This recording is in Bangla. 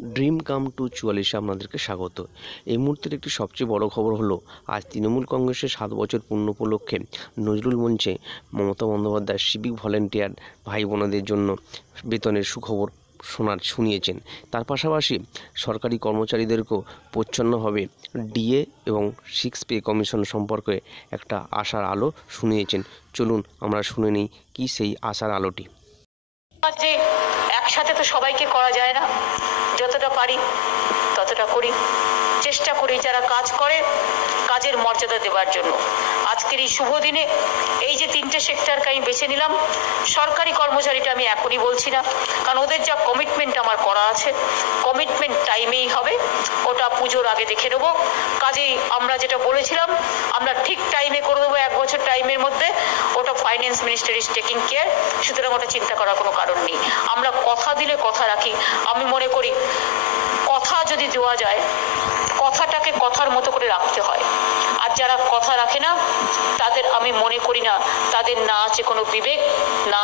ড্রিম কাম টু 44-এ আপনাদেরকে স্বাগত। এই মুহূর্তের একটি সবচেয়ে বড় খবর হলো, আজ তৃণমূল কংগ্রেসের 7 বছর পূর্ণ উপলক্ষে নজরুল মঞ্চে মমতা বন্দ্যোপাধ্যায় সিভিক ভলেন্টিয়ার ভাই বোনেদের জন্য বেতনের সুখবর শুনিয়েছেন। তার পাশাপাশি সরকারি কর্মচারীদেরকেও প্রচ্ছন্নভাবে ডিএ এবং 6 পে কমিশন সম্পর্কে একটা আশার আলো শুনিয়েছেন। চলুন আমরা শুনে নিই কি সেই আশার আলোটি। যে একসাথে তো সবাইকে করা যায় না, যতটা পারি ততটা করি, চেষ্টা করি যারা কাজ করে কাজের মর্যাদা দেওয়ার জন্য। আজকের এই শুভ দিনে এই যে 3টে সেক্টরকে আমি বেছে নিলাম, সরকারি কর্মচারীটা আমি এখনই বলছি না, কারণ ওদের যা কমিটমেন্ট আমার করা আছে, কমিটমেন্ট টাইমেই হবে, ওটা পুজোর আগে দেখে নেবো। কাজেই আমরা যেটা বলেছিলাম আমরা ঠিক টাইমে করে দেবো, 1 বছর টাইমের মধ্যে, ওটা finance minister is taking care, সুতরাং ওটা চিন্তা করার কোনো কারণ নেই। আমরা কথা দিলে কথা রাখি। আমি মনে করি কথা যদি দেওয়া যায়, কথাটাকে কথার মতো করে রাখতে হয়। আর যারা কথা রাখে না তাদের আমি মনে করি না তাদের না আছে কোনো বিবেক, না